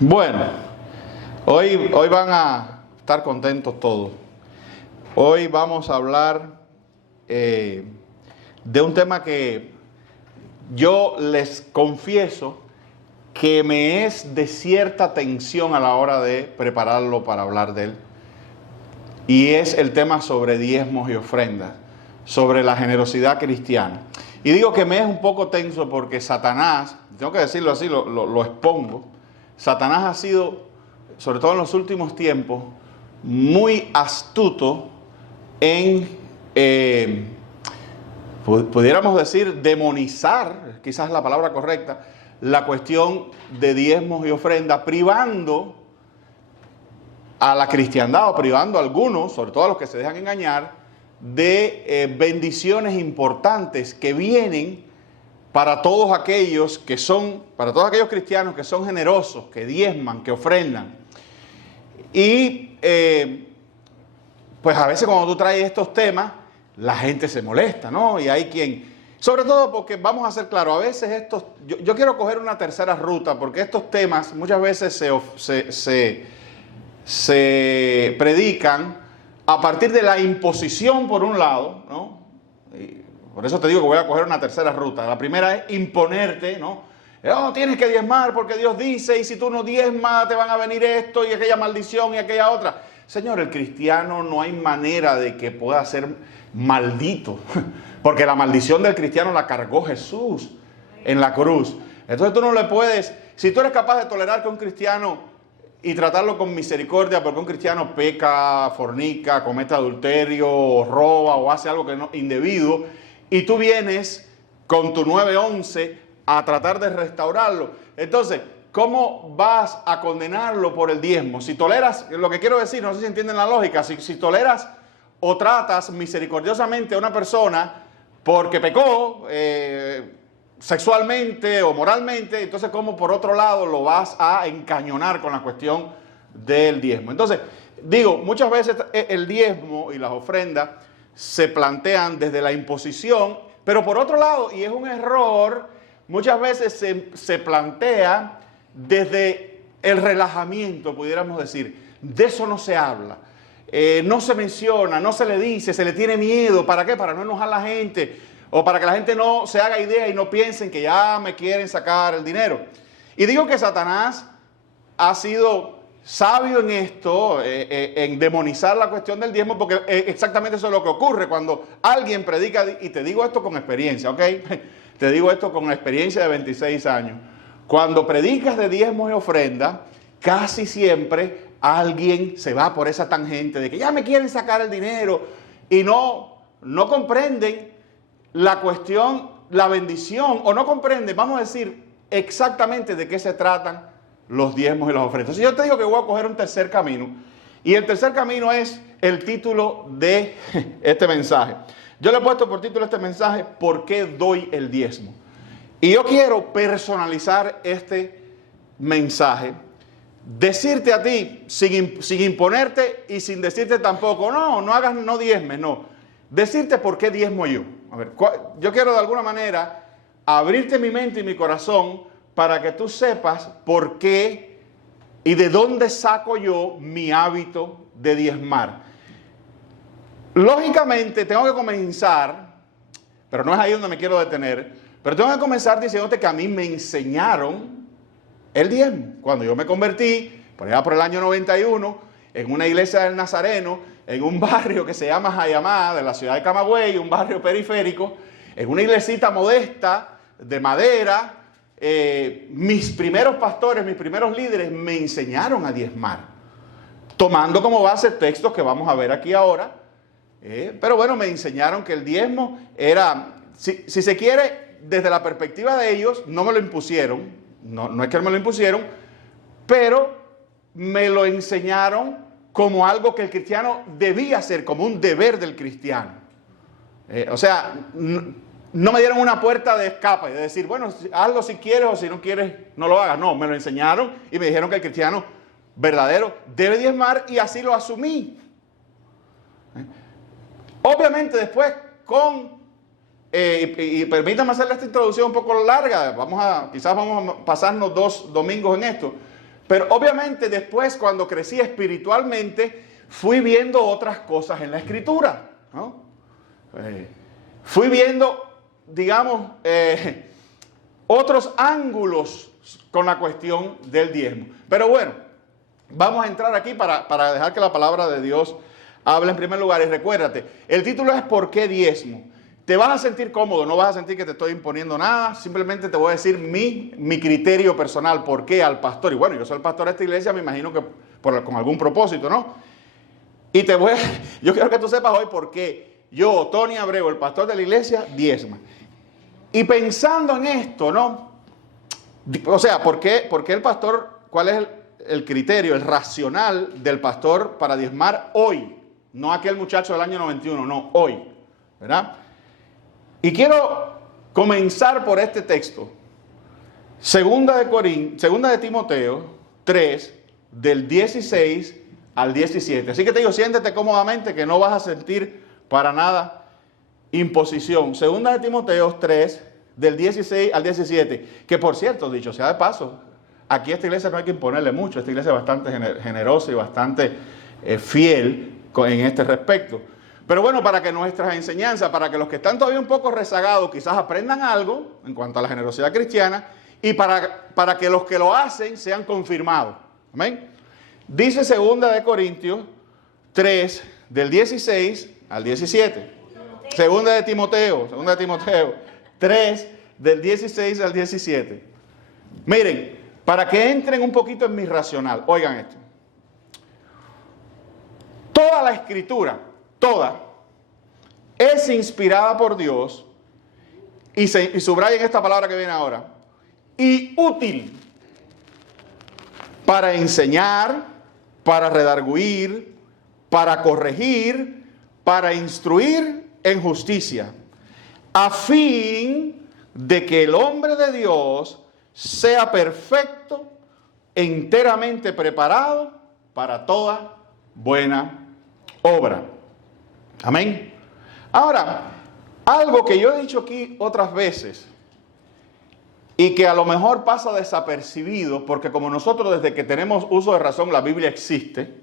Bueno, hoy van a estar contentos todos. Hoy vamos a hablar de un tema que yo les confieso que me es de cierta tensión a la hora de prepararlo para hablar de él. Y es el tema sobre diezmos y ofrendas, sobre la generosidad cristiana. Y digo que me es un poco tenso porque Satanás, tengo que decirlo así, lo expongo, Satanás ha sido, sobre todo en los últimos tiempos, muy astuto en, pudiéramos decir, demonizar, quizás es la palabra correcta, la cuestión de diezmos y ofrendas, privando a la cristiandad o privando a algunos, sobre todo a los que se dejan engañar, de bendiciones importantes que vienen para todos aquellos que son, para todos aquellos cristianos que son generosos, que diezman, que ofrendan. Y pues a veces cuando tú traes estos temas, la gente se molesta, ¿no? Y hay quien, sobre todo porque vamos a ser claros, a veces estos, yo quiero coger una tercera ruta, porque estos temas muchas veces se predican a partir de la imposición por un lado, ¿no? Y por eso te digo que voy a coger una tercera ruta. La primera es imponerte, ¿no? Oh, tienes que diezmar porque Dios dice, y si tú no diezmas te van a venir esto y aquella maldición y aquella otra. Señor, el cristiano no hay manera de que pueda ser maldito, porque la maldición del cristiano la cargó Jesús en la cruz. Entonces tú no le puedes, si tú eres capaz de tolerar que un cristiano y tratarlo con misericordia porque un cristiano peca, fornica, comete adulterio, o roba o hace algo que no, indebido, y tú vienes con tu 911 a tratar de restaurarlo. Entonces, ¿cómo vas a condenarlo por el diezmo? Si toleras, lo que quiero decir, no sé si entienden la lógica, si toleras o tratas misericordiosamente a una persona porque pecó, sexualmente o moralmente, entonces ¿cómo por otro lado lo vas a encañonar con la cuestión del diezmo? Entonces, digo, muchas veces el diezmo y las ofrendas se plantean desde la imposición, pero por otro lado, y es un error, muchas veces se plantea desde el relajamiento, pudiéramos decir. De eso no se habla, no se menciona, no se le dice, se le tiene miedo. ¿Para qué? Para no enojar a la gente, o para que la gente no se haga idea y no piensen que ya me quieren sacar el dinero. Y digo que Satanás ha sido sabio en esto, en demonizar la cuestión del diezmo, porque exactamente eso es lo que ocurre cuando alguien predica, y te digo esto con experiencia, ¿ok? Te digo esto con experiencia de 26 años. Cuando predicas de diezmos y ofrendas, casi siempre alguien se va por esa tangente de que ya me quieren sacar el dinero y no comprenden la cuestión, la bendición, o no comprende, vamos a decir, exactamente de qué se tratan los diezmos y las ofrendas. Entonces yo te digo que voy a coger un tercer camino, y el tercer camino es el título de este mensaje. Yo le he puesto por título a este mensaje, ¿por qué doy el diezmo? Y yo quiero personalizar este mensaje, decirte a ti, sin imponerte y sin decirte tampoco, no diezmes, no. Decirte por qué diezmo yo. A ver, yo quiero de alguna manera abrirte mi mente y mi corazón para que tú sepas por qué y de dónde saco yo mi hábito de diezmar. Lógicamente tengo que comenzar, pero no es ahí donde me quiero detener, pero tengo que comenzar diciéndote que a mí me enseñaron el diezmo. Cuando yo me convertí, por allá por el año 91, en una iglesia del Nazareno, en un barrio que se llama Jayamá, de la ciudad de Camagüey, un barrio periférico, en una iglesita modesta, de madera, mis primeros pastores, mis primeros líderes me enseñaron a diezmar, tomando como base textos que vamos a ver aquí ahora, pero bueno, me enseñaron que el diezmo era, si se quiere, desde la perspectiva de ellos, no me lo impusieron, no es que me lo impusieron, pero me lo enseñaron como algo que el cristiano debía hacer, como un deber del cristiano. O sea, no me dieron una puerta de escape, de decir, bueno, hazlo si quieres o si no quieres, no lo hagas. No, me lo enseñaron y me dijeron que el cristiano verdadero debe diezmar, y así lo asumí. Obviamente después y permítame hacerle esta introducción un poco larga, quizás vamos a pasarnos 2 domingos en esto, Pero obviamente después, cuando crecí espiritualmente, fui viendo otras cosas en la Escritura, ¿no? Fui viendo, digamos, otros ángulos con la cuestión del diezmo. Pero bueno, vamos a entrar aquí para dejar que la palabra de Dios hable en primer lugar. Y recuérdate, el título es ¿por qué diezmo? Te vas a sentir cómodo, no vas a sentir que te estoy imponiendo nada, simplemente te voy a decir mi criterio personal, por qué al pastor. Y bueno, yo soy el pastor de esta iglesia, me imagino que con algún propósito, ¿no? Y yo quiero que tú sepas hoy por qué yo, Tony Abreu, el pastor de la iglesia, diezma. Y pensando en esto, ¿no? O sea, ¿por qué el pastor, cuál es el criterio, el racional del pastor para diezmar hoy? No aquel muchacho del año 91, no, hoy, ¿verdad? Y quiero comenzar por este texto. Segunda de Timoteo 3, del 16 al 17. Así que te digo, siéntete cómodamente que no vas a sentir para nada imposición. Segunda de Timoteo 3, del 16 al 17. Que por cierto, dicho sea de paso, aquí a esta iglesia no hay que imponerle mucho. Esta iglesia es bastante generosa y bastante fiel en este respecto. Pero bueno, para que nuestras enseñanzas, para que los que están todavía un poco rezagados quizás aprendan algo en cuanto a la generosidad cristiana y para que los que lo hacen sean confirmados. Amén. Dice 2 de Corintios 3, del 16 al 17. Segunda de Timoteo 3, del 16 al 17. Miren, para que entren un poquito en mi racional, oigan esto. Toda la escritura, toda, es inspirada por Dios, y subrayen esta palabra que viene ahora, y útil para enseñar, para redarguir, para corregir, para instruir en justicia, a fin de que el hombre de Dios sea perfecto, enteramente preparado para toda buena obra. Amén. Ahora, algo que yo he dicho aquí otras veces y que a lo mejor pasa desapercibido, porque como nosotros desde que tenemos uso de razón la Biblia existe,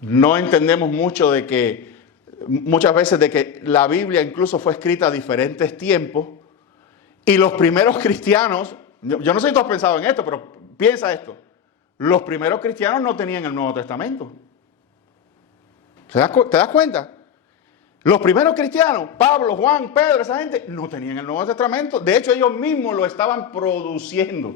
no entendemos mucho muchas veces de que la Biblia incluso fue escrita a diferentes tiempos y los primeros cristianos, yo no sé si tú has pensado en esto, pero piensa esto, los primeros cristianos no tenían el Nuevo Testamento. ¿Te das cuenta? Los primeros cristianos, Pablo, Juan, Pedro, esa gente, no tenían el Nuevo Testamento. De hecho, ellos mismos lo estaban produciendo.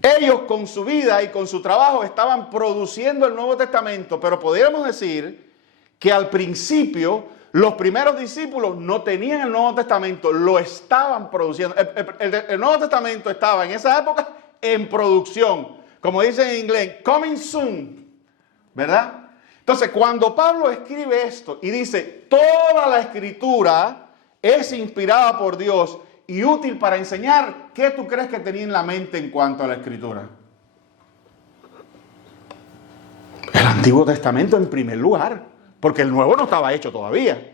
Ellos con su vida y con su trabajo estaban produciendo el Nuevo Testamento. Pero podríamos decir que al principio los primeros discípulos no tenían el Nuevo Testamento, lo estaban produciendo. El Nuevo Testamento estaba en esa época en producción. Como dicen en inglés, coming soon. ¿Verdad? Entonces, cuando Pablo escribe esto y dice, toda la escritura es inspirada por Dios y útil para enseñar, ¿qué tú crees que tenía en la mente en cuanto a la escritura? El Antiguo Testamento en primer lugar, porque el Nuevo no estaba hecho todavía.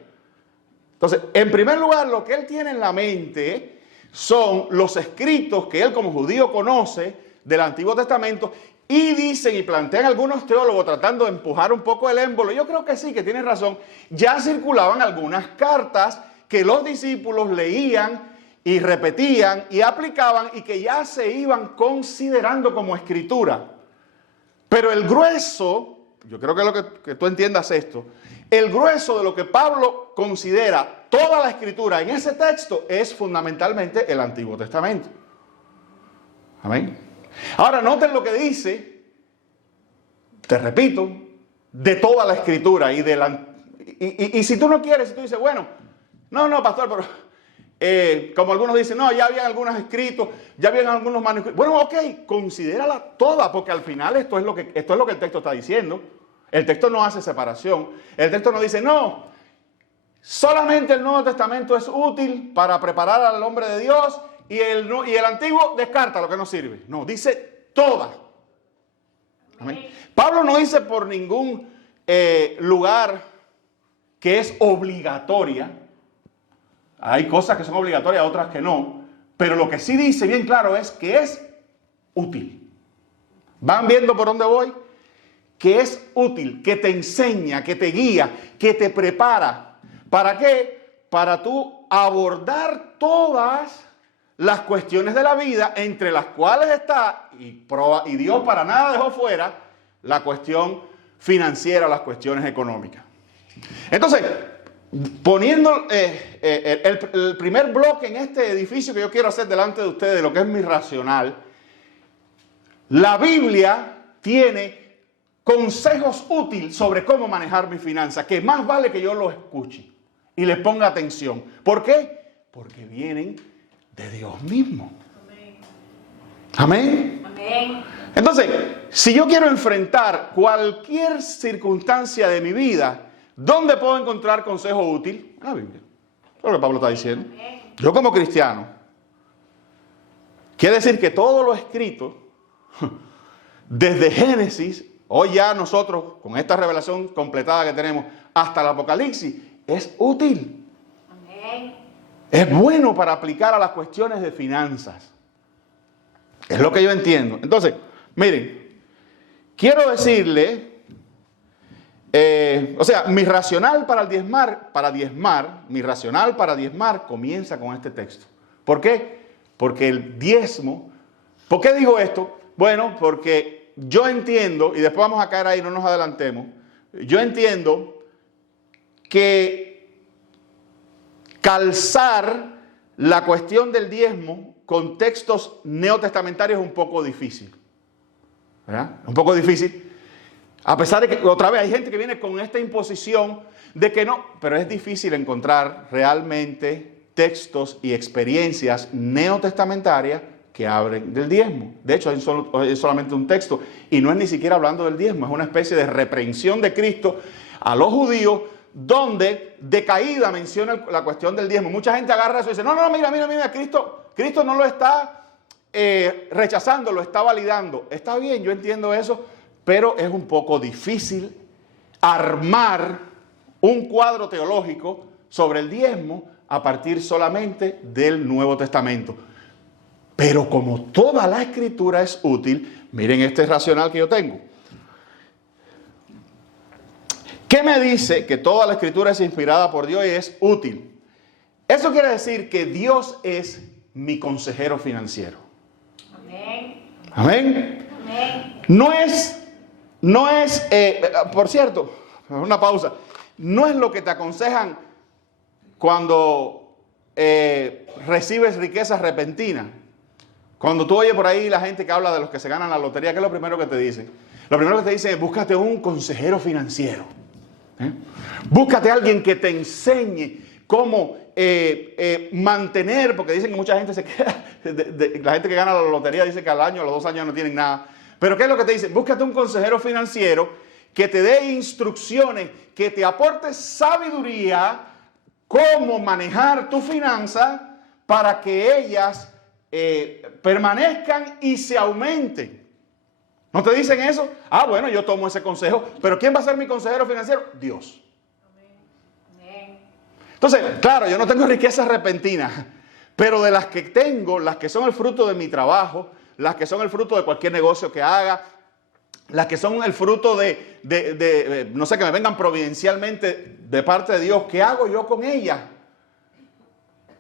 Entonces, en primer lugar, lo que él tiene en la mente son los escritos que él como judío conoce del Antiguo Testamento. Y dicen y plantean algunos teólogos tratando de empujar un poco el émbolo, yo creo que sí, que tienen razón, ya circulaban algunas cartas que los discípulos leían y repetían y aplicaban y que ya se iban considerando como escritura. Pero el grueso, yo creo que tú entiendas esto, el grueso de lo que Pablo considera toda la escritura en ese texto es fundamentalmente el Antiguo Testamento. Amén. Ahora noten lo que dice, te repito, de toda la escritura y si tú no quieres, si tú dices, bueno, no, pastor, pero como algunos dicen, no, ya habían algunos escritos, ya habían algunos manuscritos. Bueno, ok, considérala toda, porque al final esto es lo que el texto está diciendo. El texto no hace separación. El texto no dice, no, solamente el Nuevo Testamento es útil para preparar al hombre de Dios. Y el antiguo descarta lo que no sirve. No, dice toda. Amén. Pablo no dice por ningún lugar que es obligatoria. Hay cosas que son obligatorias, otras que no. Pero lo que sí dice bien claro es que es útil. ¿Van viendo por dónde voy? Que es útil, que te enseña, que te guía, que te prepara. ¿Para qué? Para tú abordar todas las cuestiones de la vida, entre las cuales está, y Dios para nada dejó fuera, la cuestión financiera, las cuestiones económicas. Entonces, poniendo el primer bloque en este edificio que yo quiero hacer delante de ustedes, de lo que es mi racional, la Biblia tiene consejos útiles sobre cómo manejar mi finanza, que más vale que yo lo escuche y les ponga atención. ¿Por qué? Porque vienen de Dios mismo. Amén. Amén. Entonces, si yo quiero enfrentar cualquier circunstancia de mi vida, ¿dónde puedo encontrar consejo útil? En la Biblia. Eso es lo que Pablo está diciendo. Yo como cristiano, quiere decir que todo lo escrito, desde Génesis, hoy ya nosotros, con esta revelación completada que tenemos, hasta el Apocalipsis, es útil. Amén. Es bueno para aplicar a las cuestiones de finanzas. Es lo que yo entiendo. Entonces, miren, quiero decirle, mi racional para diezmar comienza con este texto. ¿Por qué? Porque el diezmo, ¿por qué digo esto? Bueno, porque yo entiendo, y después vamos a caer ahí, no nos adelantemos, yo entiendo que calzar la cuestión del diezmo con textos neotestamentarios es un poco difícil, ¿verdad? Un poco difícil, a pesar de que otra vez hay gente que viene con esta imposición de que no, pero es difícil encontrar realmente textos y experiencias neotestamentarias que hablen del diezmo. De hecho, es solamente un texto y no es ni siquiera hablando del diezmo, es una especie de reprensión de Cristo a los judíos, donde de caída menciona la cuestión del diezmo. Mucha gente agarra eso y dice, no, mira, Cristo no lo está rechazando, lo está validando. Está bien, yo entiendo eso, pero es un poco difícil armar un cuadro teológico sobre el diezmo a partir solamente del Nuevo Testamento. Pero como toda la Escritura es útil, miren este racional que yo tengo. ¿Qué me dice que toda la Escritura es inspirada por Dios y es útil? Eso quiere decir que Dios es mi consejero financiero. Amén. Amén. Amén. No es, por cierto, una pausa, no es lo que te aconsejan cuando recibes riquezas repentinas. Cuando tú oyes por ahí la gente que habla de los que se ganan la lotería, ¿qué es lo primero que te dicen? Lo primero que te dicen es búscate un consejero financiero. Búscate a alguien que te enseñe cómo mantener, porque dicen que mucha gente se queda, la gente que gana la lotería dice que al año, a los 2 años no tienen nada. Pero ¿qué es lo que te dicen? Búscate un consejero financiero que te dé instrucciones, que te aporte sabiduría, cómo manejar tu finanza para que ellas permanezcan y se aumenten. ¿No te dicen eso? Ah, bueno, yo tomo ese consejo. ¿Pero quién va a ser mi consejero financiero? Dios. Amén. Entonces, claro, yo no tengo riquezas repentinas, pero de las que tengo, las que son el fruto de mi trabajo, las que son el fruto de cualquier negocio que haga, las que son el fruto de no sé, que me vengan providencialmente de parte de Dios, ¿qué hago yo con ellas?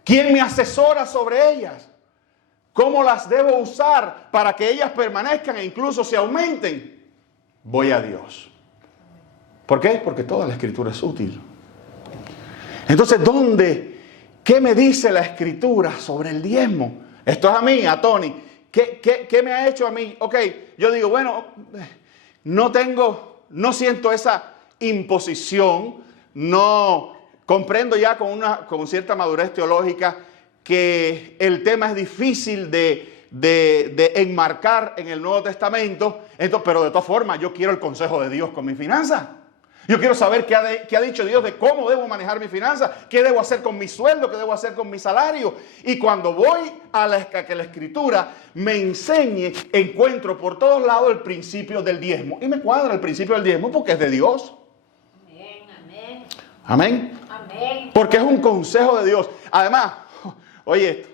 ¿Quién me asesora sobre ellas? ¿Cómo las debo usar para que ellas permanezcan e incluso se aumenten? Voy a Dios. ¿Por qué? Porque toda la Escritura es útil. Entonces, ¿qué me dice la Escritura sobre el diezmo? Esto es a mí, a Tony. ¿Qué me ha hecho a mí? Ok, yo digo, bueno, no siento esa imposición, no comprendo ya con cierta madurez teológica que el tema es difícil de enmarcar en el Nuevo Testamento, pero de todas formas yo quiero el consejo de Dios con mi finanza. Yo quiero saber qué ha dicho Dios de cómo debo manejar mi finanza, qué debo hacer con mi sueldo, qué debo hacer con mi salario. Y cuando voy a que la Escritura me enseñe, encuentro por todos lados el principio del diezmo. Y me cuadra el principio del diezmo porque es de Dios. Amén, amén. Amén. Amén. Porque es un consejo de Dios. Además, oye esto,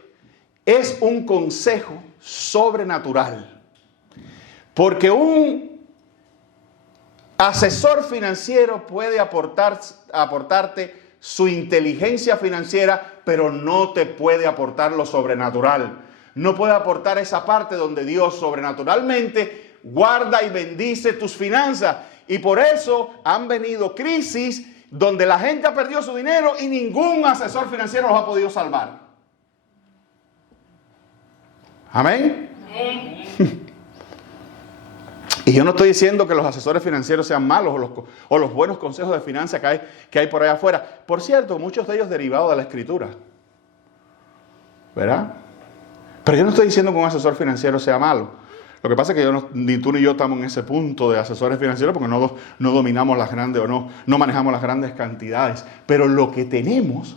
es un consejo sobrenatural. Porque un asesor financiero puede aportarte su inteligencia financiera, pero no te puede aportar lo sobrenatural. No puede aportar esa parte donde Dios sobrenaturalmente guarda y bendice tus finanzas. Y por eso han venido crisis donde la gente ha perdido su dinero y ningún asesor financiero los ha podido salvar. Amén. Amén. Y yo no estoy diciendo que los asesores financieros sean malos o los buenos consejos de finanzas que hay por allá afuera. Por cierto, muchos de ellos derivados de la Escritura. ¿Verdad? Pero yo no estoy diciendo que un asesor financiero sea malo. Lo que pasa es que ni tú ni yo estamos en ese punto de asesores financieros porque no dominamos las grandes no manejamos las grandes cantidades. Pero lo que tenemos,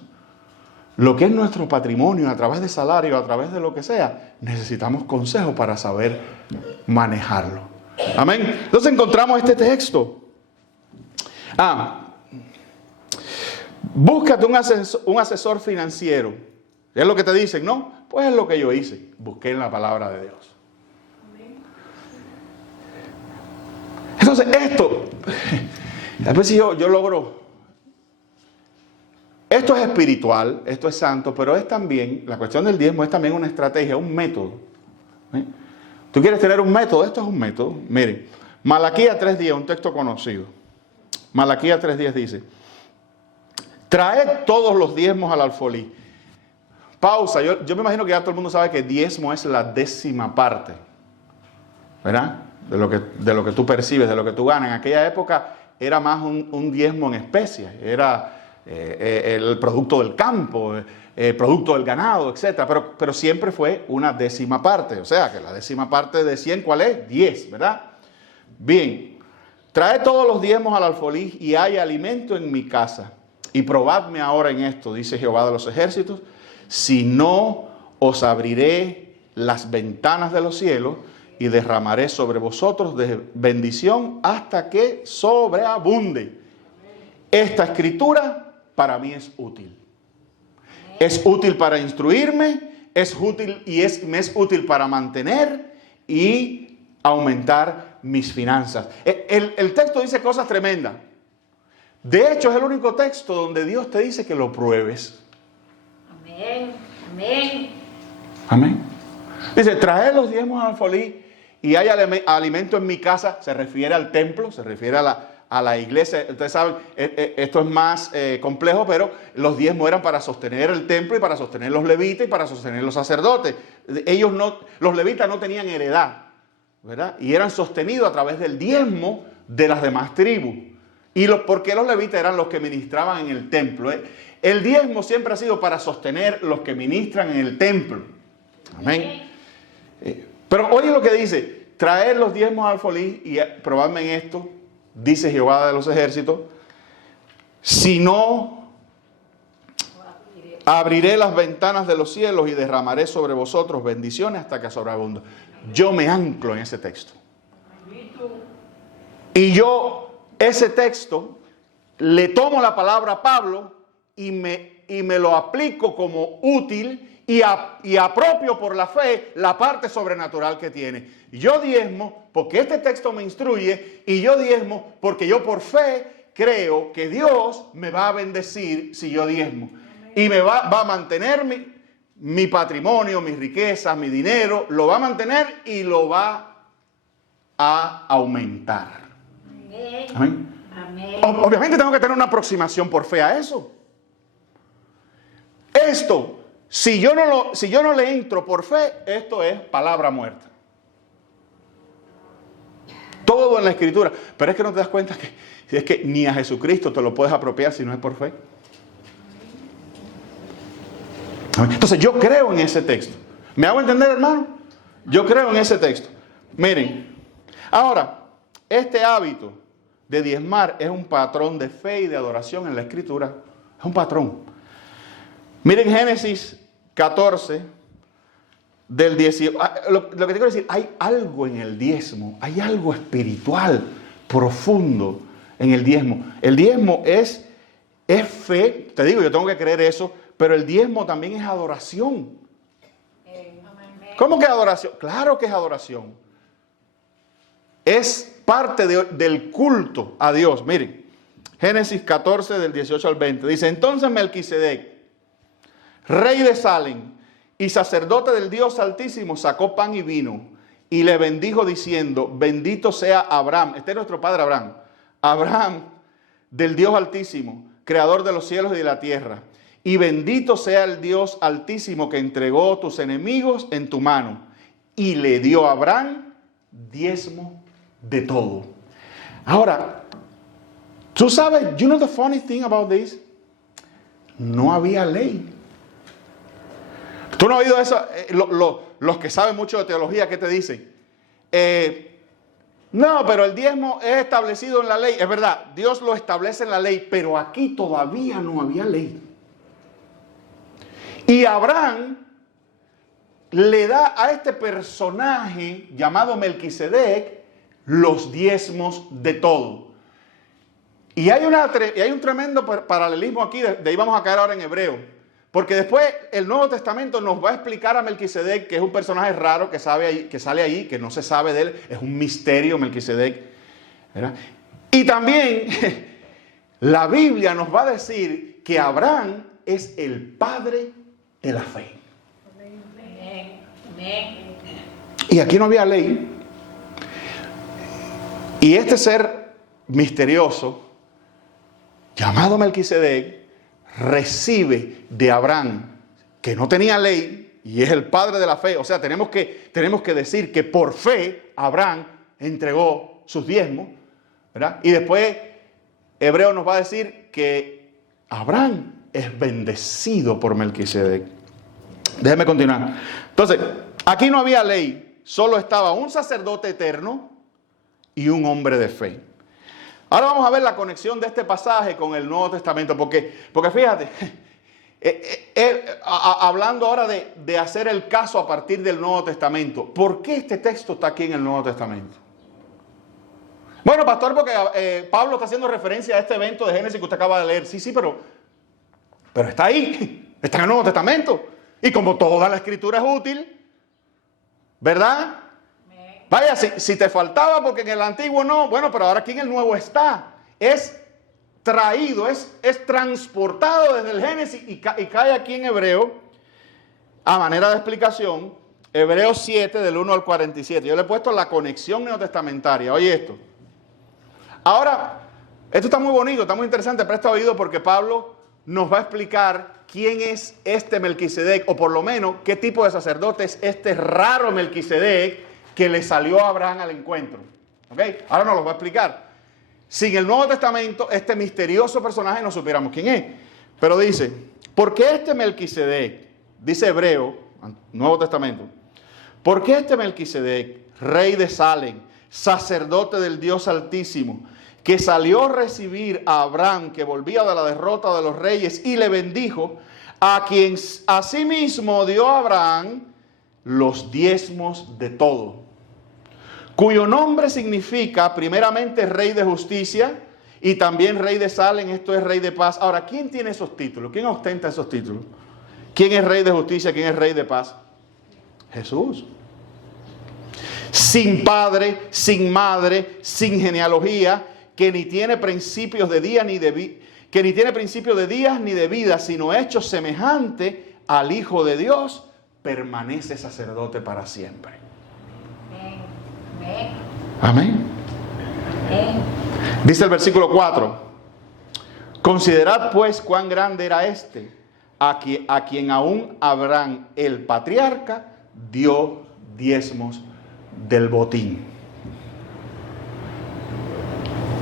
lo que es nuestro patrimonio a través de salario, a través de lo que sea, necesitamos consejos para saber manejarlo. Amén. Entonces encontramos este texto. Búscate un asesor financiero. Es lo que te dicen, ¿no? Pues es lo que yo hice. Busqué en la palabra de Dios. Entonces esto, a veces yo logro. Esto es espiritual, esto es santo, pero es también, la cuestión del diezmo es también una estrategia, un método. ¿Tú quieres tener un método? Esto es un método. Miren, Malaquías 3:10, un texto conocido. Malaquías 3:10 dice: traed todos los diezmos al alfolí. Pausa, yo me imagino que ya todo el mundo sabe que diezmo es la 10ª parte, ¿verdad? De lo que tú percibes, de lo que tú ganas. En aquella época era más un diezmo en especias, era el producto del campo, el producto del ganado, etc. Pero siempre fue una 10ª parte. O sea, que la 10ª parte de 100, ¿cuál es? 10, ¿verdad? Bien. Trae todos los diezmos al alfolí y hay alimento en mi casa. Y probadme ahora en esto, dice Jehová de los ejércitos, si no os abriré las ventanas de los cielos y derramaré sobre vosotros de bendición hasta que sobreabunde. Esta escritura para mí es útil. Es útil para instruirme, es útil me es útil para mantener y aumentar mis finanzas. El texto dice cosas tremendas. De hecho, es el único texto donde Dios te dice que lo pruebes. Amén, amén. Amén. Dice, traed los diezmos al alfolí y hay alimento en mi casa. Se refiere al templo, se refiere a la iglesia. Ustedes saben, esto es más complejo, pero los diezmos eran para sostener el templo y para sostener los levitas y para sostener los sacerdotes. Los levitas no tenían heredad, ¿verdad? Y eran sostenidos a través del diezmo de las demás tribus. Porque los levitas eran los que ministraban en el templo. El diezmo siempre ha sido para sostener los que ministran en el templo. Amén. Pero oye lo que dice, traer los diezmos al alfolí y probadme en esto, dice Jehová de los ejércitos, si no, abriré las ventanas de los cielos y derramaré sobre vosotros bendiciones hasta que sobreabunde. Yo me anclo en ese texto. Y ese texto, le tomo la palabra a Pablo y me lo aplico como útil y apropio por la fe la parte sobrenatural que tiene. Yo diezmo porque este texto me instruye y yo diezmo porque yo por fe creo que Dios me va a bendecir si yo diezmo. Y me va a mantener mi patrimonio, mis riquezas, mi dinero, lo va a mantener y lo va a aumentar. Amén. Amén. Obviamente tengo que tener una aproximación por fe a eso. Esto, si yo no le entro por fe, esto es palabra muerta. Todo en la Escritura. Pero es que no te das cuenta que es que ni a Jesucristo te lo puedes apropiar si no es por fe. Entonces yo creo en ese texto. ¿Me hago entender, hermano? Yo creo en ese texto. Miren, ahora, este hábito de diezmar es un patrón de fe y de adoración en la Escritura. Es un patrón. Miren Génesis 14, del 18. Lo que te quiero decir, hay algo en el diezmo, hay algo espiritual profundo en el diezmo. El diezmo es fe, te digo, yo tengo que creer eso, pero el diezmo también es adoración. ¿Cómo que adoración? Claro que es adoración. es parte del culto a Dios. Miren, Génesis 14 del 18 al 20. Dice, entonces Melquisedec, rey de Salem y sacerdote del Dios Altísimo, sacó pan y vino y le bendijo diciendo, bendito sea Abraham. Este es nuestro padre Abraham. Abraham del Dios Altísimo, creador de los cielos y de la tierra. Y bendito sea el Dios Altísimo que entregó tus enemigos en tu mano. Y le dio a Abraham diezmo de todo. Ahora, tú sabes, you know the funny thing about this? No había ley. Tú no has oído eso, los que saben mucho de teología, ¿qué te dicen? No, pero el diezmo es establecido en la ley. Es verdad, Dios lo establece en la ley, pero aquí todavía no había ley. Y Abraham le da a este personaje llamado Melquisedec los diezmos de todo. Y hay un tremendo paralelismo aquí, de ahí vamos a caer ahora en Hebreo. Porque después el Nuevo Testamento nos va a explicar a Melquisedec, que es un personaje raro que sale ahí, que no se sabe de él, es un misterio Melquisedec, ¿verdad? Y también la Biblia nos va a decir que Abraham es el padre de la fe. Amén. Amén. Y aquí no había ley. Y este ser misterioso, llamado Melquisedec, recibe de Abraham, que no tenía ley, y es el padre de la fe. O sea, tenemos que decir que por fe Abraham entregó sus diezmos, ¿verdad? Y después Hebreo nos va a decir que Abraham es bendecido por Melquisedec. Déjeme continuar. Entonces, aquí no había ley, solo estaba un sacerdote eterno y un hombre de fe. Ahora vamos a ver la conexión de este pasaje con el Nuevo Testamento, porque fíjate, hablando ahora de hacer el caso a partir del Nuevo Testamento, ¿por qué este texto está aquí en el Nuevo Testamento? Bueno, pastor, porque Pablo está haciendo referencia a este evento de Génesis que usted acaba de leer. Sí, pero está ahí, está en el Nuevo Testamento. Y como toda la Escritura es útil, ¿verdad? Vaya, si te faltaba porque en el Antiguo no, bueno, pero ahora aquí en el Nuevo está. Es traído, es transportado desde el Génesis y cae aquí en Hebreo, a manera de explicación, Hebreos 7 del 1 al 47. Yo le he puesto la conexión neotestamentaria. Oye esto. Ahora, esto está muy bonito, está muy interesante. Presta oído porque Pablo nos va a explicar quién es este Melquisedec, o por lo menos qué tipo de sacerdote es este raro Melquisedec que le salió a Abraham al encuentro. ¿Ok? Ahora nos lo va a explicar. Sin el Nuevo Testamento, este misterioso personaje no supiéramos quién es. Pero dice, ¿por qué este Melquisedec? Dice Hebreo, Nuevo Testamento. ¿Por qué este Melquisedec, rey de Salem, sacerdote del Dios Altísimo, que salió a recibir a Abraham, que volvía de la derrota de los reyes, y le bendijo, a quien asimismo dio a Abraham los diezmos de todo, cuyo nombre significa primeramente rey de justicia y también rey de Salem, esto es rey de paz? Ahora, ¿quién tiene esos títulos? ¿Quién ostenta esos títulos? ¿Quién es rey de justicia? ¿Quién es rey de paz? Jesús. Sin padre, sin madre, sin genealogía, que ni tiene principios de día ni de que ni tiene principio de días ni de vida, sino hecho semejante al Hijo de Dios, permanece sacerdote para siempre. Amén. Amén. Amén. Dice el versículo 4. Considerad pues cuán grande era este, a quien aún Abraham el patriarca dio diezmos del botín.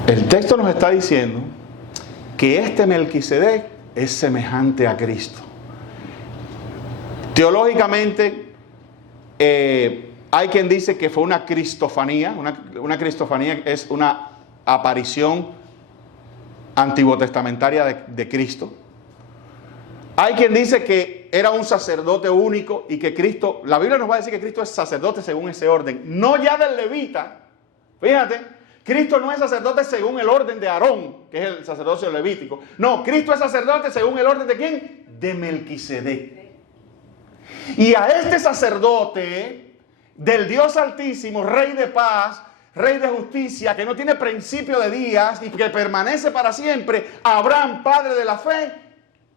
El texto nos está diciendo que este Melquisedec es semejante a Cristo. Teológicamente, hay quien dice que fue una cristofanía. Una cristofanía es una aparición antiguotestamentaria de Cristo. Hay quien dice que era un sacerdote único y que Cristo, la Biblia nos va a decir que Cristo es sacerdote según ese orden, no ya del levita. Fíjate, Cristo no es sacerdote según el orden de Aarón, que es el sacerdocio levítico. No, Cristo es sacerdote según el orden de ¿quién? De Melquisedec. Y a este sacerdote del Dios Altísimo, Rey de paz, Rey de justicia, que no tiene principio de días y que permanece para siempre, Abraham, padre de la fe,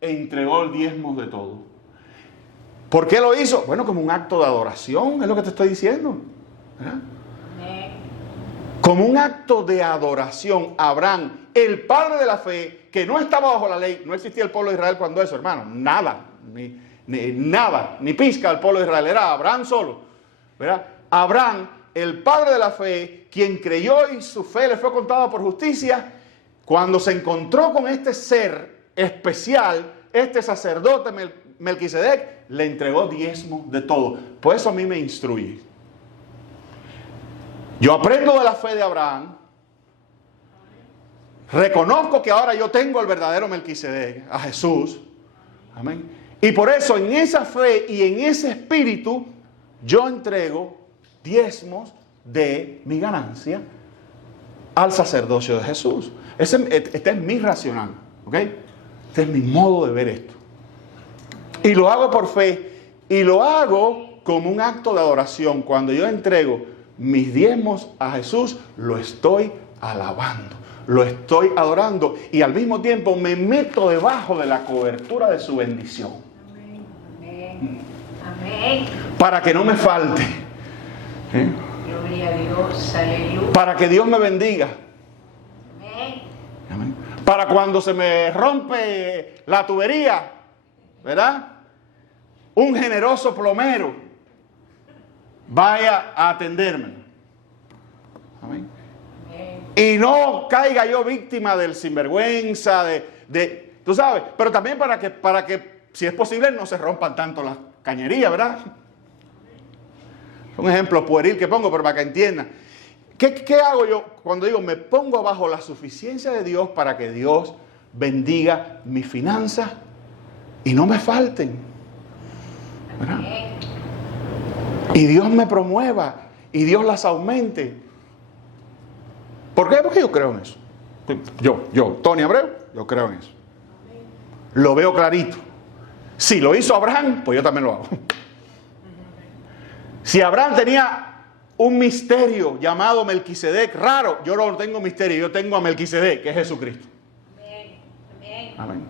entregó el diezmo de todo. ¿Por qué lo hizo? Bueno, como un acto de adoración, es lo que te estoy diciendo. ¿Verdad? Como un acto de adoración, Abraham, el padre de la fe, que no estaba bajo la ley, no existía el pueblo de Israel cuando eso, hermano, nada, ni pizca el pueblo de Israel, era Abraham solo, ¿verdad? Abraham, el padre de la fe, quien creyó y su fe le fue contada por justicia, cuando se encontró con este ser especial, este sacerdote Melquisedec, le entregó diezmo de todo. Por eso a mí me instruye. Yo aprendo de la fe de Abraham, reconozco que ahora yo tengo el verdadero Melquisedec, a Jesús, amén. Y por eso en esa fe y en ese espíritu yo entrego diezmos de mi ganancia al sacerdocio de Jesús. Este es mi racional, ¿ok? Este es mi modo de ver esto. Y lo hago por fe y lo hago como un acto de adoración. Cuando yo entrego mis diezmos a Jesús, lo estoy alabando, lo estoy adorando y al mismo tiempo me meto debajo de la cobertura de su bendición. Amén. Amén. Para que no me falte. Gloria a Dios, aleluya. Para que Dios me bendiga. Amén. Amén. Para cuando se me rompe la tubería, ¿verdad? Un generoso plomero vaya a atenderme. Amén. Y no caiga yo víctima del sinvergüenza, tú sabes, pero también para que, si es posible, no se rompan tanto las cañerías, ¿verdad? Un ejemplo pueril que pongo, pero para que entiendan. ¿Qué hago yo cuando digo me pongo bajo la suficiencia de Dios para que Dios bendiga mis finanzas y no me falten? ¿Verdad? Y Dios me promueva y Dios las aumente. ¿Por qué? Porque yo creo en eso. Yo, Tony Abreu, yo creo en eso. Lo veo clarito. Si lo hizo Abraham, pues yo también lo hago. Si Abraham tenía un misterio llamado Melquisedec raro, yo no tengo misterio, yo tengo a Melquisedec, que es Jesucristo. Amén.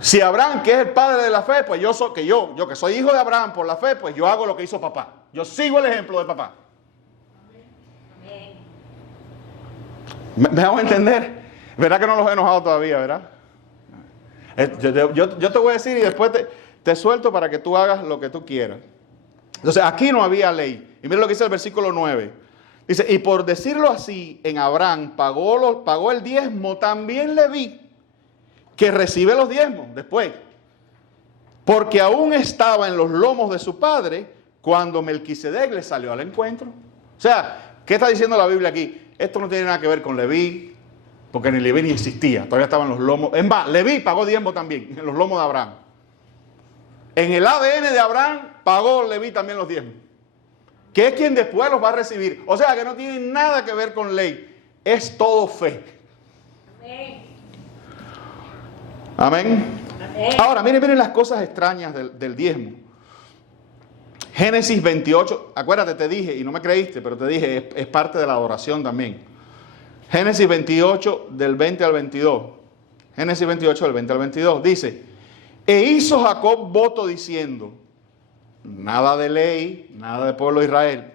Si Abraham, que es el padre de la fe, pues yo que soy hijo de Abraham por la fe, pues yo hago lo que hizo papá. Yo sigo el ejemplo de papá. ¿Me hago entender? ¿Verdad que no los he enojado todavía, verdad? Yo te voy a decir y después te suelto para que tú hagas lo que tú quieras. Entonces, aquí no había ley. Y mira lo que dice el versículo 9. Dice, y por decirlo así, en Abraham pagó el diezmo también Leví, que recibe los diezmos después. Porque aún estaba en los lomos de su padre cuando Melquisedec le salió al encuentro. O sea, ¿qué está diciendo la Biblia aquí? Esto no tiene nada que ver con Leví, porque ni Leví ni existía. Todavía estaban los lomos. Es más, Leví pagó diezmo también, en los lomos de Abraham. En el ADN de Abraham pagó Leví también los diezmos. Que es quien después los va a recibir. O sea, que no tiene nada que ver con ley. Es todo fe. Amén. Amén. Ahora, miren las cosas extrañas del diezmo. Génesis 28, acuérdate, te dije, y no me creíste, pero te dije, es parte de la adoración también. Génesis 28, del 20 al 22. Génesis 28, del 20 al 22, dice, e hizo Jacob voto diciendo, nada de ley, nada de pueblo de Israel.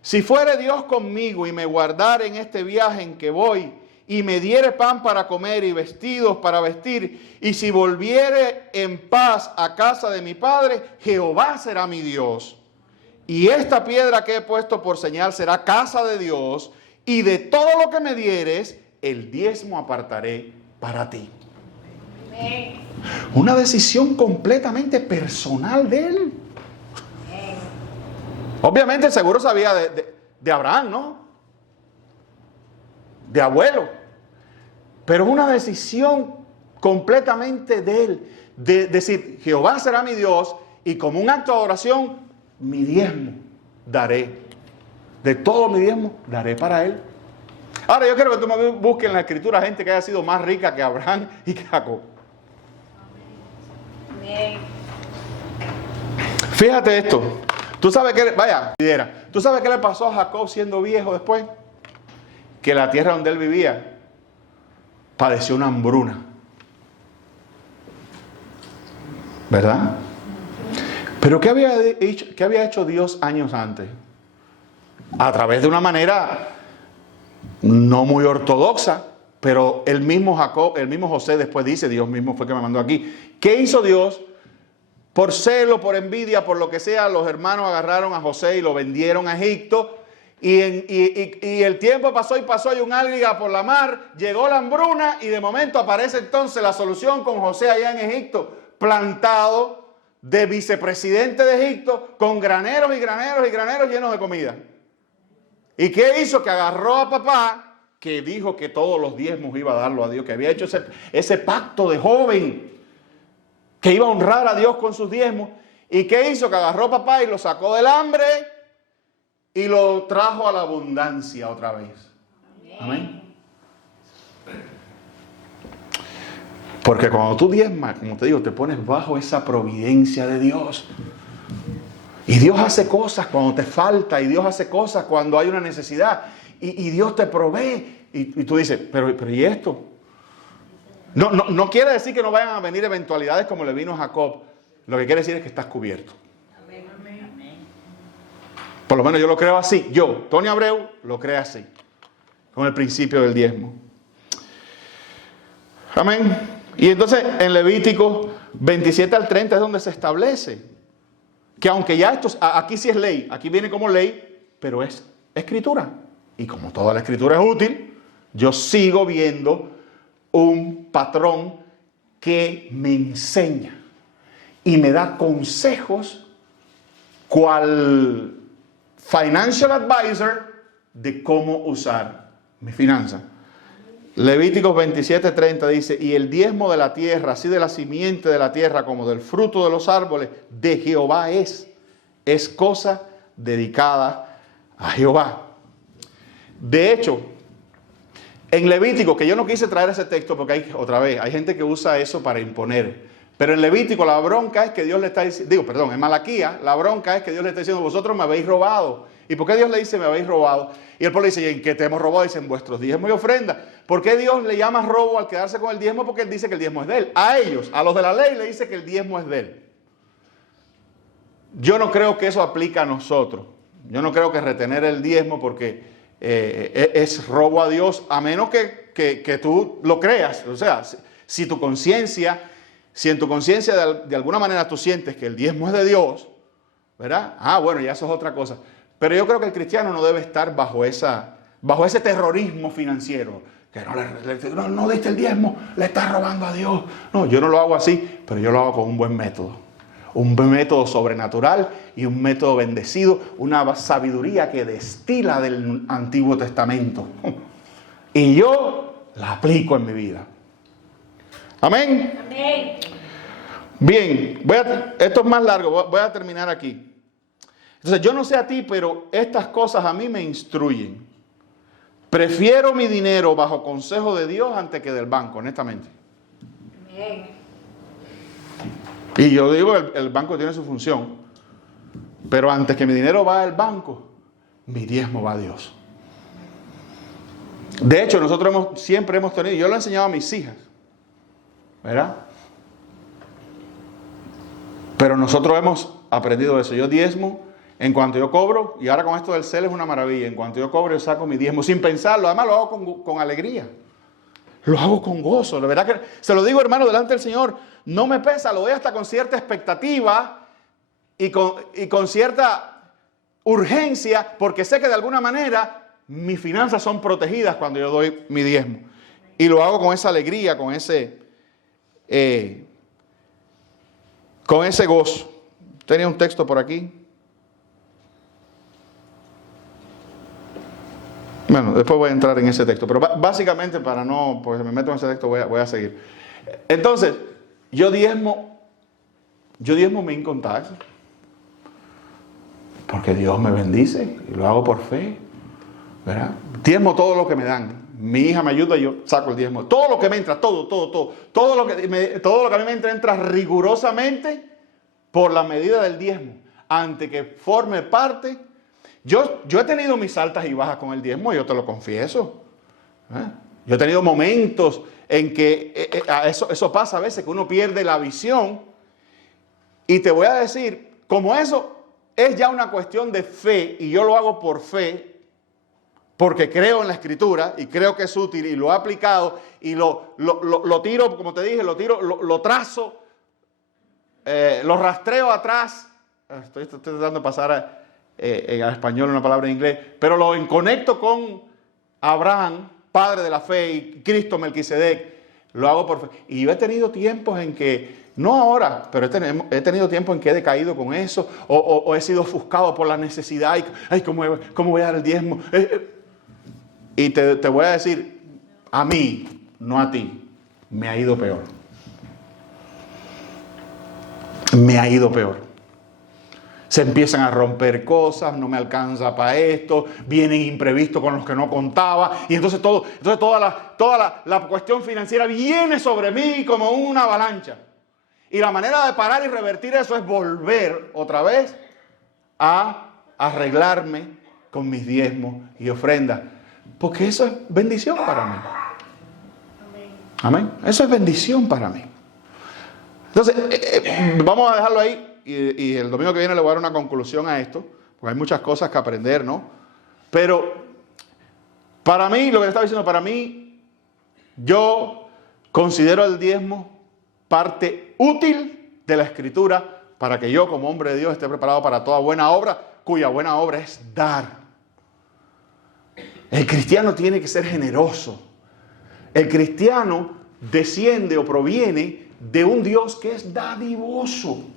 Si fuere Dios conmigo y me guardare en este viaje en que voy, y me diere pan para comer y vestidos para vestir, y si volviere en paz a casa de mi padre, Jehová será mi Dios. Y esta piedra que he puesto por señal será casa de Dios, y de todo lo que me dieres, el diezmo apartaré para ti. Amén. Una decisión completamente personal de él. Amén. Obviamente seguro sabía de Abraham, ¿no? De abuelo, pero una decisión completamente de él, de decir, Jehová será mi Dios, y como un acto de adoración, mi diezmo daré, de todo mi diezmo daré para él. Ahora yo quiero que tú me busques en la escritura gente que haya sido más rica que Abraham y que Jacob. Amén. Fíjate esto, ¿Tú sabes qué le pasó a Jacob siendo viejo después? Que la tierra donde él vivía padeció una hambruna. ¿Verdad? Pero ¿qué había hecho Dios años antes? A través de una manera no muy ortodoxa, pero el mismo José después dice, Dios mismo fue que me mandó aquí. ¿Qué hizo Dios? Por celo, por envidia, por lo que sea, los hermanos agarraron a José y lo vendieron a Egipto. Y el tiempo pasó y un alga por la mar, llegó la hambruna y de momento aparece entonces la solución con José allá en Egipto, plantado de vicepresidente de Egipto, con graneros y graneros y graneros llenos de comida. ¿Y qué hizo? Que agarró a papá, que dijo que todos los diezmos iba a darlo a Dios, que había hecho ese pacto de joven, que iba a honrar a Dios con sus diezmos. ¿Y qué hizo? Que agarró a papá y lo sacó del hambre y lo trajo a la abundancia otra vez. Amén. Porque cuando tú diezmas, como te digo, te pones bajo esa providencia de Dios. Y Dios hace cosas cuando te falta, y Dios hace cosas cuando hay una necesidad, y Dios te provee. Y tú dices, pero ¿y esto? No quiere decir que no vayan a venir eventualidades como le vino a Jacob. Lo que quiere decir es que estás cubierto. Por lo menos yo lo creo así. Yo, Tony Abreu, lo creo así. Con el principio del diezmo. Amén. Y entonces en Levítico 27 al 30 es donde se establece que aunque ya aquí sí es ley, aquí viene como ley, pero es escritura. Y como toda la escritura es útil, yo sigo viendo un patrón que me enseña y me da consejos cual financial advisor de cómo usar mi finanza. Levíticos 27:30 dice, y el diezmo de la tierra, así de la simiente de la tierra como del fruto de los árboles, de Jehová es cosa dedicada a Jehová. De hecho, en Levítico, que yo no quise traer ese texto porque hay gente que usa eso para imponer. Pero en Levítico la bronca es que Dios le está diciendo, en Malaquía la bronca es que Dios le está diciendo, vosotros me habéis robado. ¿Y por qué Dios le dice, me habéis robado? Y el pueblo dice, ¿y en qué te hemos robado? Dicen, vuestros diezmos y ofrendas. ¿Por qué Dios le llama robo al quedarse con el diezmo? Porque Él dice que el diezmo es de Él. A ellos, a los de la ley, le dice que el diezmo es de Él. Yo no creo que eso aplique a nosotros. Yo no creo que retener el diezmo porque es robo a Dios, a menos que tú lo creas. O sea, si en tu conciencia de alguna manera tú sientes que el diezmo es de Dios, ¿verdad? Bueno, ya eso es otra cosa. Pero yo creo que el cristiano no debe estar bajo ese terrorismo financiero. Que no diste el diezmo, le estás robando a Dios. No, yo no lo hago así, pero yo lo hago con un buen método. Un método sobrenatural y un método bendecido, una sabiduría que destila del Antiguo Testamento. Y yo la aplico en mi vida. Amén. Amén. Bien, esto es más largo, voy a terminar aquí. Entonces, yo no sé a ti, pero estas cosas a mí me instruyen. Prefiero mi dinero bajo consejo de Dios antes que del banco, honestamente. Amén. Y yo digo, el banco tiene su función. Pero antes que mi dinero va al banco, mi diezmo va a Dios. De hecho, nosotros siempre hemos tenido, yo lo he enseñado a mis hijas, ¿verdad? Pero nosotros hemos aprendido eso. Yo diezmo en cuanto yo cobro, y ahora con esto del cel es una maravilla. En cuanto yo cobro, yo saco mi diezmo sin pensarlo. Además, lo hago con alegría. Lo hago con gozo. La verdad que se lo digo, hermano, delante del Señor. No me pesa, lo doy hasta con cierta expectativa y con cierta urgencia, porque sé que de alguna manera mis finanzas son protegidas cuando yo doy mi diezmo. Y lo hago con esa alegría, con ese gozo. Tenía un texto por aquí. Bueno, después voy a entrar en ese texto, pero básicamente porque si me meto en ese texto voy a seguir. Entonces, yo diezmo mi income tax, porque Dios me bendice y lo hago por fe, ¿verdad? Diezmo todo lo que me dan. Mi hija me ayuda y yo saco el diezmo. Todo lo que me entra, todo lo que a mí me entra rigurosamente por la medida del diezmo. ante que forme parte. Yo he tenido mis altas y bajas con el diezmo, yo te lo confieso. Yo he tenido momentos en que eso pasa a veces, que uno pierde la visión. Y te voy a decir, como eso es ya una cuestión de fe, y yo lo hago por fe, porque creo en la Escritura y creo que es útil y lo he aplicado y lo tiro, como te dije, lo trazo, lo rastreo atrás. Estoy tratando de pasar en español una palabra en inglés, pero lo conecto con Abraham, padre de la fe, y Cristo Melquisedec. Lo hago por fe. Y yo he tenido tiempos en que, no ahora, pero he tenido tiempos en que he decaído con eso, o he sido ofuscado por la necesidad. Ay, ¿cómo voy a dar el diezmo? Y te voy a decir, a mí, no a ti, me ha ido peor. Me ha ido peor. Se empiezan a romper cosas, no me alcanza para esto, vienen imprevistos con los que no contaba, y entonces toda la cuestión financiera viene sobre mí como una avalancha. Y la manera de parar y revertir eso es volver otra vez a arreglarme con mis diezmos y ofrendas. Porque eso es bendición para mí. Amén. Eso es bendición para mí. Entonces, vamos a dejarlo ahí. Y el domingo que viene le voy a dar una conclusión a esto, porque hay muchas cosas que aprender, ¿no? Pero para mí, lo que le estaba diciendo, para mí, yo considero el diezmo parte útil de la Escritura para que yo, como hombre de Dios, esté preparado para toda buena obra, cuya buena obra es dar. El cristiano tiene que ser generoso. El cristiano desciende o proviene de un Dios que es dadivoso.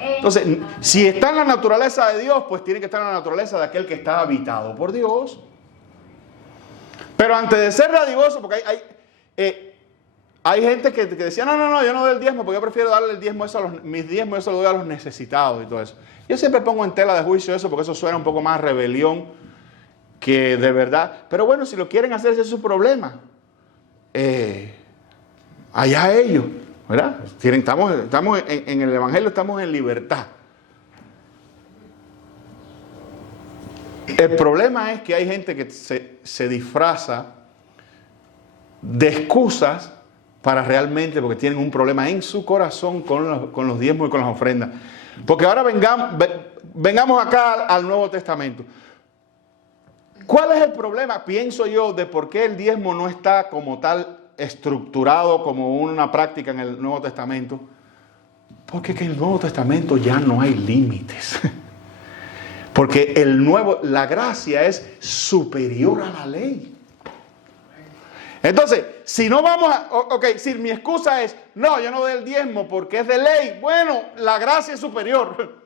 Entonces, si está en la naturaleza de Dios, pues tiene que estar en la naturaleza de aquel que está habitado por Dios. Pero antes de ser dadivoso, porque hay gente que decía, no, yo no doy el diezmo, porque yo prefiero darle el diezmo mis diezmos, eso lo doy a los necesitados y todo eso. Yo siempre pongo en tela de juicio eso, porque eso suena un poco más a rebelión que de verdad. Pero bueno, si lo quieren hacer, ese es su problema. Allá ellos. ¿Verdad? Estamos en el Evangelio, estamos en libertad. El problema es que hay gente que se disfraza de excusas para realmente, porque tienen un problema en su corazón con los diezmos y con las ofrendas. Porque ahora vengamos acá al Nuevo Testamento. ¿Cuál es el problema, pienso yo, de por qué el diezmo no está como tal estructurado como una práctica en el Nuevo Testamento? Porque en el Nuevo Testamento ya no hay límites. Porque la gracia es superior a la ley. Entonces, si no vamos si mi excusa es, no, yo no doy el diezmo porque es de ley, bueno, la gracia es superior.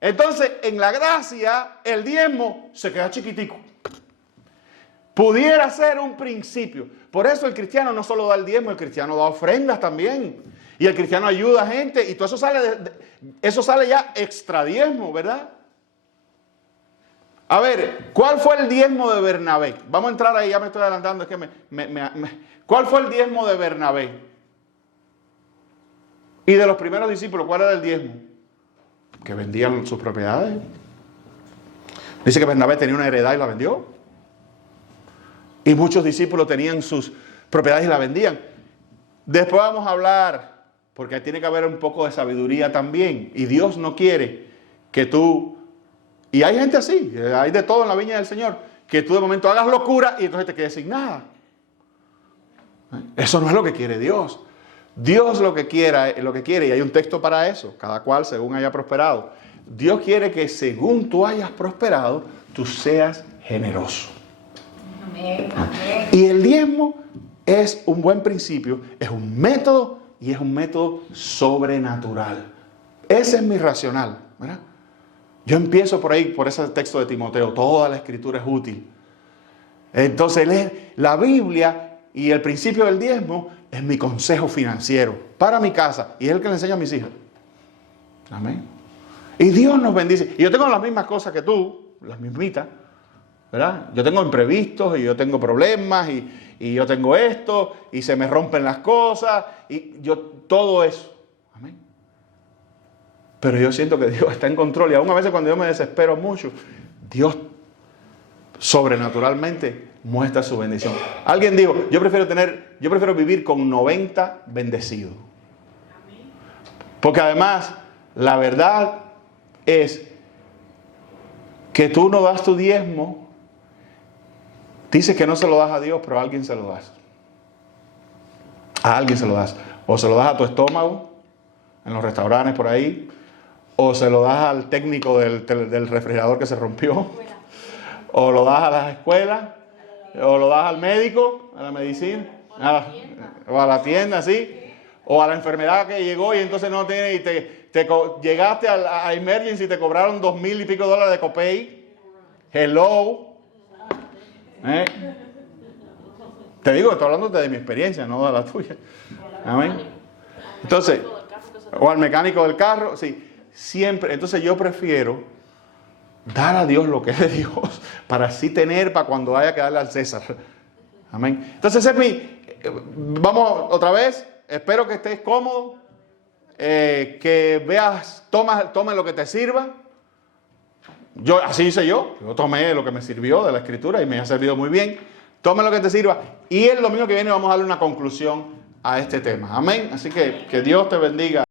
Entonces, en la gracia, el diezmo se queda chiquitico. Pudiera ser un principio. Por eso el cristiano no solo da el diezmo, el cristiano da ofrendas también. Y el cristiano ayuda a gente. Y todo eso eso sale ya extra diezmo, ¿verdad? A ver, ¿cuál fue el diezmo de Bernabé? Vamos a entrar ahí, ya me estoy adelantando. Es que ¿cuál fue el diezmo de Bernabé? Y de los primeros discípulos, ¿cuál era el diezmo? Que vendían sus propiedades. Dice que Bernabé tenía una heredad y la vendió. Y muchos discípulos tenían sus propiedades y la vendían. Después vamos a hablar, porque tiene que haber un poco de sabiduría también. Y Dios no quiere que tú... Y hay gente así, hay de todo en la viña del Señor. Que tú de momento hagas locura y entonces te quedes sin nada. Eso no es lo que quiere Dios. Dios lo que quiere, y hay un texto para eso, cada cual según haya prosperado. Dios quiere que según tú hayas prosperado, tú seas generoso. Amén, amén. Y el diezmo es un buen principio, es un método y es un método sobrenatural. Ese es mi racional, ¿verdad? Yo empiezo por ahí, por ese texto de Timoteo, toda la escritura es útil. Entonces la Biblia y el principio del diezmo es mi consejo financiero para mi casa y es el que le enseño a mis hijas. Amén. Y Dios nos bendice. Y yo tengo las mismas cosas que tú, las mismitas, ¿verdad? Yo tengo imprevistos y yo tengo problemas y yo tengo esto y se me rompen las cosas y yo todo eso. Amén. Pero yo siento que Dios está en control. Y aún a veces cuando yo me desespero mucho, Dios sobrenaturalmente muestra su bendición. Alguien dijo, yo prefiero vivir con 90 bendecidos. Porque además, la verdad es que tú no das tu diezmo, dices que no se lo das a Dios, pero a alguien se lo das. A alguien se lo das. O se lo das a tu estómago, en los restaurantes por ahí, o se lo das al técnico del refrigerador que se rompió, o lo das a las escuelas, o lo das al médico, a la medicina, o a la tienda, sí, o a la enfermedad que llegó y entonces no tiene, y llegaste a emergency y te cobraron $2,000 y pico de copay. Hello. Te digo, estoy hablando de mi experiencia, no de la tuya. Amén. Entonces, o al mecánico del carro, sí. Siempre, entonces yo prefiero dar a Dios lo que es de Dios, para así tener para cuando haya que darle al César. Amén. Entonces ese es vamos otra vez, espero que estés cómodo, que veas, toma lo que te sirva. Así hice yo tomé lo que me sirvió de la Escritura y me ha servido muy bien. Toma lo que te sirva y el domingo que viene vamos a darle una conclusión a este tema. Amén. Así que Dios te bendiga.